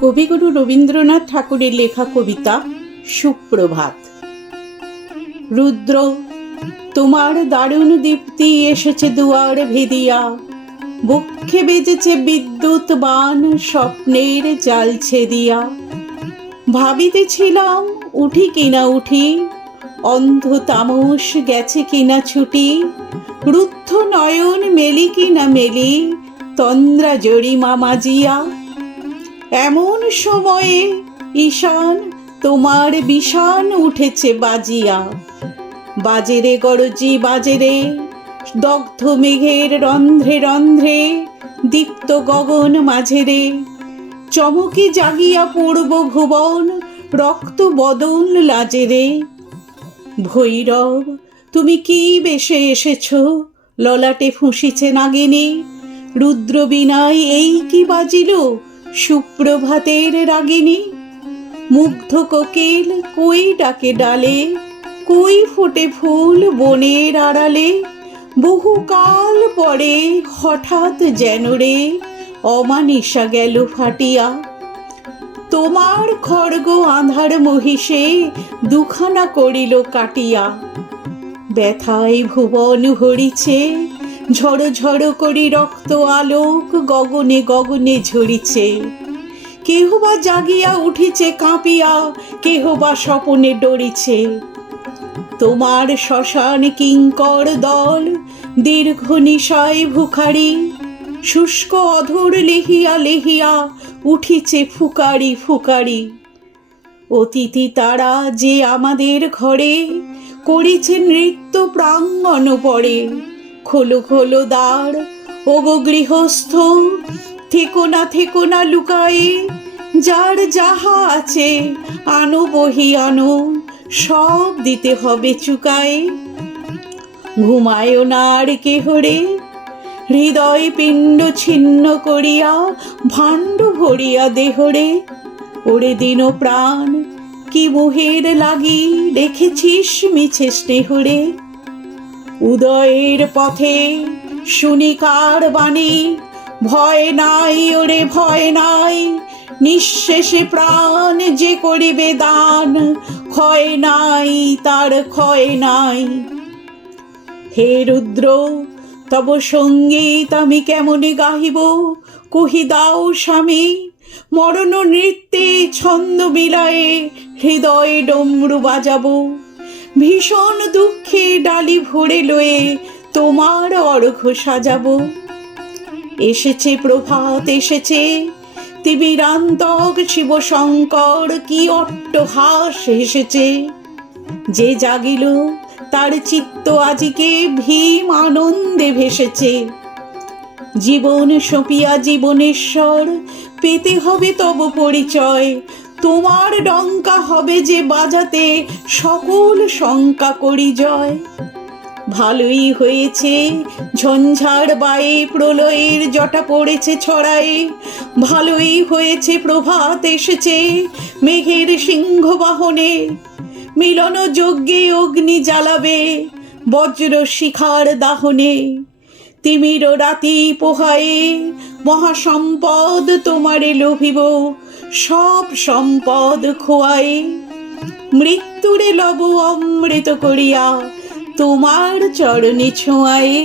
কবিগুরু রবীন্দ্রনাথ ঠাকুরের লেখা কবিতা সুপ্রভাত। রুদ্র, তোমার দারুণ দীপ্তি এসেছে দুয়ার ভেদিয়া, বক্ষে বেজেছে বিদ্যুৎ বাণ স্বপ্নের জাল ছেদিয়া। ভাবিতেছিলাম উঠি কিনা উঠি, অন্ধ তামস গেছে কিনা ছুটি, রুদ্ধ নয়ন মেলি কিনা মেলি, তন্দ্রা জরিমা মাজিয়া। এমন সময়ে ঈশান তোমার বিষান উঠেছে বাজিয়া। বাজেরে গরজি বাজেরে, দগ্ধ মেঘের রন্ধ্রে রন্ধ্রে, দীপ্ত গগন মাঝেরে, চমকে জাগিয়া পূর্ব ভুবন, রক্ত বদন লাজেরে। ভৈরব, তুমি কি বেশে এসেছ, ললাটে ফুঁসিছে নাগিনী, রুদ্র বিনায় এই কি বাজিল, সুপ্রভাতের রাগিনী। মুগ্ধ কোকিল কই ডাকে ডালে, কই ফোটে ফুল বনের আড়ালে, বহুকাল পরে হঠাৎ যেন রে অমানিসা গেল ফাটিয়া। তোমার খড়গ আঁধার মহিষে দুখানা করিল কাটিয়া। ব্যথায় ভুবন হরিছে, ঝড় ঝড় করি রক্ত আলোক গগনে গগনে ঝরিছে। কেহ বা জাগিয়া উঠিছে কাঁপিয়া, কেহ বা স্বপনে ডরিছে। তোমার শ্মশান কিঙ্কর দল দীর্ঘ নিশায় ভুখারি, শুষ্ক অধর লেহিয়া লেহিয়া উঠিছে ফুকারি ফুকারি। অতিথি তারা যে আমাদের ঘরে, করিছে নৃত্য প্রাঙ্গণ পরে। খোলো খোলো দ্বার ওগো গৃহস্থ, থেকো না লুকায়ে, যার যাহা আছে আনো বহি আনো, সব দিতে হবে চুকায়ে। ঘুমায় না আর কেহরে, হৃদয় পিণ্ড ছিন্ন করিয়া ভাণ্ড ভরিয়া দেহরে। ওরে দিন প্রাণ, কি মোহের লাগি রেখেছিস মিছে স্নেহরে। উদয়ের পথে শুনি কার বাণী, ভয় নাই ওরে ভয় নাই, নিঃশেষে প্রাণ যে করিবে দান, ক্ষয় নাই তার ক্ষয় নাই। হে রুদ্র, তব সঙ্গীত আমি কেমনে গাহিব, কহি দাও স্বামী। মরণ নৃত্যে ছন্দ মিলায়ে হৃদয়ে ডমরু বাজাবো, ভীষণ দুঃখে ডালি ভরে লয়ে তোমার অর্ঘ্য সাজাবো। এসেছে প্রভাত এসেছে, তিমিরান্তক শিব শঙ্কর কি অট্টহাস এসেছে। যে জাগিল তার চিত্ত আজিকে ভীম আনন্দে ভেসেছে। জীবন সঁপিয়া জীবনেশ্বর, পেতে হবে তব পরিচয়। তোমার ডঙ্কা হবে যে বাজাতে, সকল শঙ্কা করি জয়। ভালোই হয়েছে ঝঞ্ঝার বায়ে প্রলয়ের জটা পড়েছে ছড়ায়ে, ভালোই হয়েছে প্রভাত এসেছে মেঘের সিংহ বাহনে। মিলন যজ্ঞে অগ্নি জ্বালাবে বজ্র শিখার দাহনে। তিমির রাতি পোহায়ে মহাসম্পদ তোমারে লোভিব, সব সম্পদ খোয়ায়ে। মৃত্যুরে লব অমৃত করিয়া তোমার চরণে ছোঁয়ায়ে।